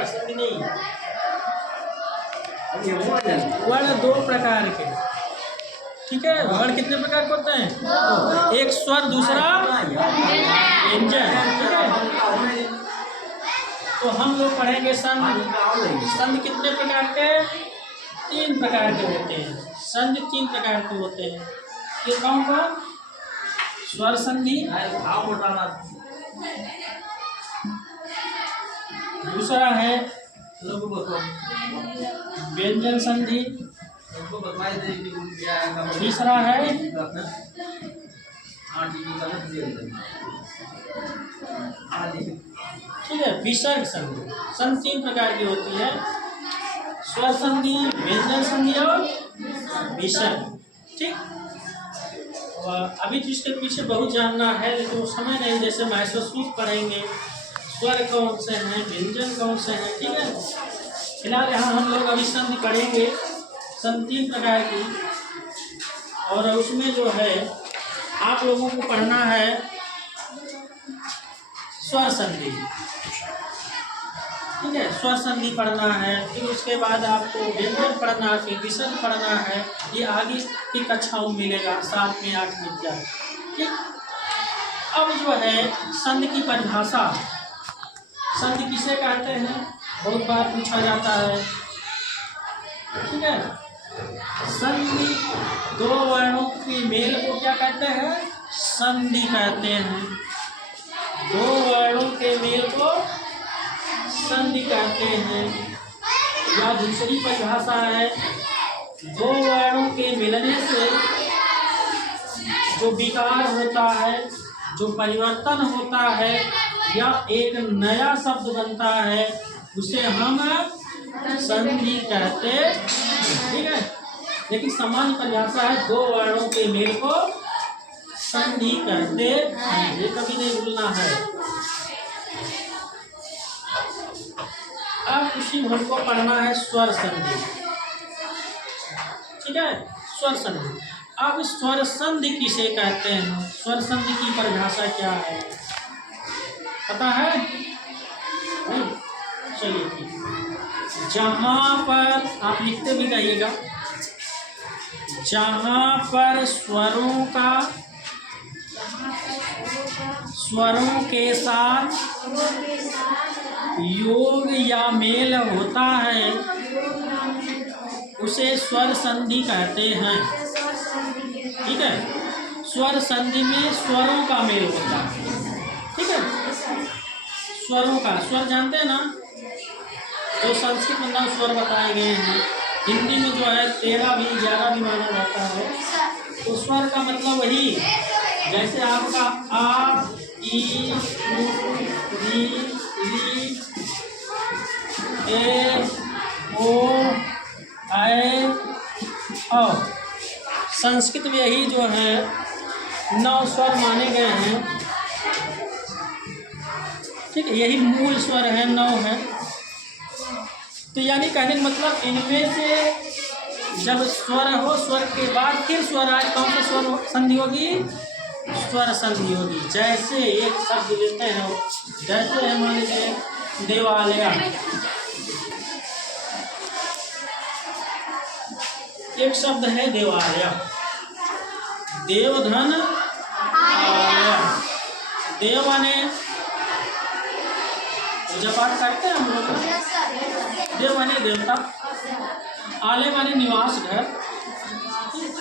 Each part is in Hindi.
वर्ण संधि नहीं, वर्ण दो प्रकार के, ठीक है। वर्ण कितने प्रकार के होते हैं? एक स्वर, दूसरा व्यंजन, ठीक है। तो हम लोग पढ़ेंगे संधि। संधि कितने प्रकार के? 3 प्रकार के होते हैं। संधि 3 प्रकार के होते हैं। ये कौन कौन? स्वर संधि, दूसरा है व्यंजन संधि, तीसरा है ठीक है विसर्ग संधि। संधि 3 प्रकार की होती है, स्वर संधि, व्यंजन संधि और विसर्ग, ठीक। अभी तो इसके पीछे बहुत जानना है, लेकिन तो समय नहीं। जैसे माइसर सूत्र पढ़ेंगे, स्वर कौन से हैं, व्यंजन कौन से हैं, ठीक है। फिलहाल यहाँ हम लोग अभी संधि पढ़ेंगे, संधि 3 प्रकार की। और उसमें जो है आप लोगों को पढ़ना है स्वर संधि, ठीक है। स्वर संधि पढ़ना है, फिर उसके बाद आपको व्यंजन पढ़ना है, फिर विसर्ग पढ़ना है। ये आगे की कक्षाओं में मिलेगा, 7वीं 8वीं तक, ठीक। अब जो है संधि की परिभाषा, संधि किसे कहते हैं, बहुत बार पूछा जाता है, ठीक है। संधि 2 वर्णों के मेल को क्या कहते हैं? संधि कहते हैं। 2 वर्णों के मेल को संधि कहते हैं। या दूसरी परिभाषा है, 2 वर्णों के मिलने से जो विकार होता है, जो परिवर्तन होता है, या एक नया शब्द बनता है, उसे हम संधि कहते हैं, ठीक है। लेकिन सामान्य परिभाषा है 2 वर्णों के मेल को संधि कहते हैं, ये कभी नहीं भूलना है। अब उसी भर को पढ़ना है स्वर संधि, ठीक है। स्वर संधि। अब स्वर संधि किसे कहते हैं? स्वर संधि की परिभाषा क्या है, पता है? चलिए ठीक। जहाँ पर आप लिखते भी रहिएगा, जहाँ पर स्वरों के साथ योग या मेल होता है, उसे स्वर संधि कहते हैं, ठीक है। स्वर संधि में स्वरों का मेल होता है, ठीक है। स्वरों का, स्वर जानते हैं ना, जो संस्कृत में 9 स्वर बताए गए हैं, हिंदी में जो है 13 भी 11 भी माना जाता है। तो स्वर का मतलब वही, जैसे आपका आ, ई, उ, री, ली, ए, ओ, ऐ, औ। संस्कृत में यही जो है 9 स्वर माने गए हैं, ठीक है। यही मूल स्वर है, 9 है। तो यानी कहने का मतलब इनमें से जब स्वर हो, स्वर के बाद फिर स्वर आए, कौन सा स्वर संधि होगी? स्वर संधि होगी। जैसे एक शब्द लेते हैं, जैसे है मान लीजिए देवालय, एक शब्द है देवालय, देवधन आलय। देव माने पूजा पाठ करते हैं हम लोग, देव माने देवता, आलय माने निवास घर,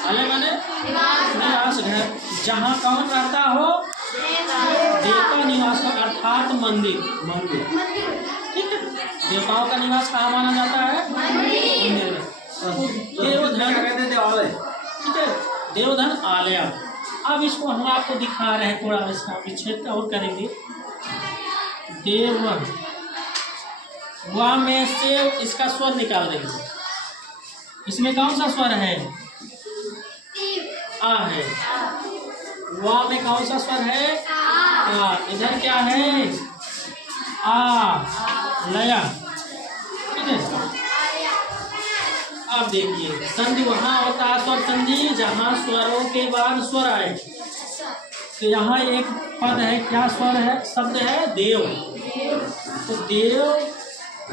आलय माने निवास घर, जहाँ कौन रहता हो? देवता निवास का, अर्थात मंदिर, मंदिर, ठीक है। देवताओं का निवास कहाँ माना जाता है? मंदिर में। देवधन, ठीक है, देवधन आलय। अब इसको हम आपको दिखा रहे हैं, थोड़ा इसका विच्छेद और करेंगे। देव, वह में से इसका स्वर निकाल देंगे। इसमें कौन सा स्वर है? आ है। वह में कौन सा स्वर है? आ। इधर क्या है? आ, लया, ठीक है। अब देखिए संधि वहाँ होता है स्वर संधि जहाँ स्वरों के बाद स्वर आए। तो यहाँ एक पद है, क्या स्वर है? शब्द है देव। तो देव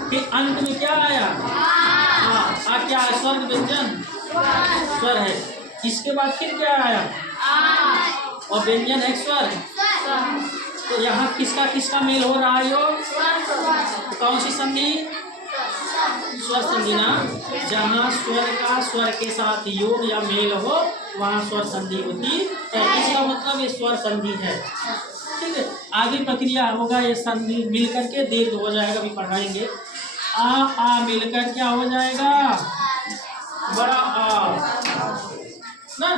फिर अंत में क्या आया? आ क्या है? स्वर व्यंजन स्वर है। इसके बाद फिर क्या आया? और व्यंजन है स्वर। तो यहाँ किसका किसका मेल हो रहा है? तो कौन सी संधि? स्वर संधि ना। जहाँ स्वर का स्वर के साथ योग या मेल हो वहाँ स्वर संधि होती है। इसका मतलब ये स्वर संधि है। ठीक है, आगे प्रक्रिया होगा। ये संधि मिल करके दीर्घ हो जाएगा, अभी पढ़ाएंगे। आ मिलकर क्या हो जाएगा? बड़ा आ ना।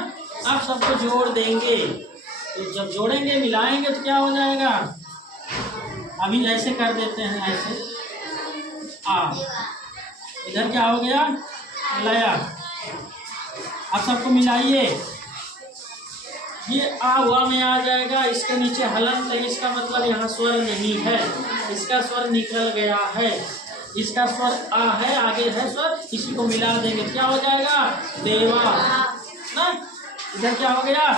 आप सबको जोड़ देंगे, तो जब जोड़ेंगे मिलाएंगे तो क्या हो जाएगा? अभी ऐसे कर देते हैं, ऐसे आ, इधर क्या हो गया? मिलाया। अब सबको मिलाइए, ये आ हुआ में आ जाएगा। इसके नीचे हलंत है, इसका मतलब यहाँ स्वर नहीं है, इसका स्वर निकल गया है। इसका स्वर आ है, आगे है स्वर, इसी को मिला देंगे, क्या हो जाएगा? देवा ना। इधर क्या हो गया?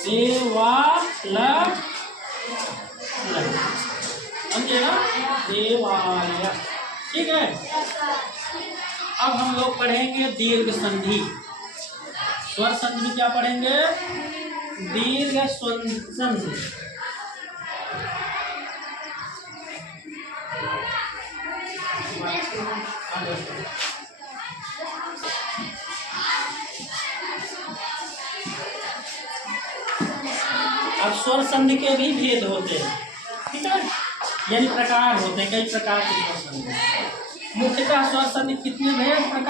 देवालय, समझे ना? देवालय। ठीक है, अब हम लोग पढ़ेंगे दीर्घ संधि। स्वर संधि में क्या पढ़ेंगे? दीर्घ संधि। अब स्वर संधि के भी भेद होते हैं, ठीक है, यानी प्रकार होते हैं, कई प्रकार के स्वर संधि। मुख्यतः स्वर संधि कितने भेद प्रकार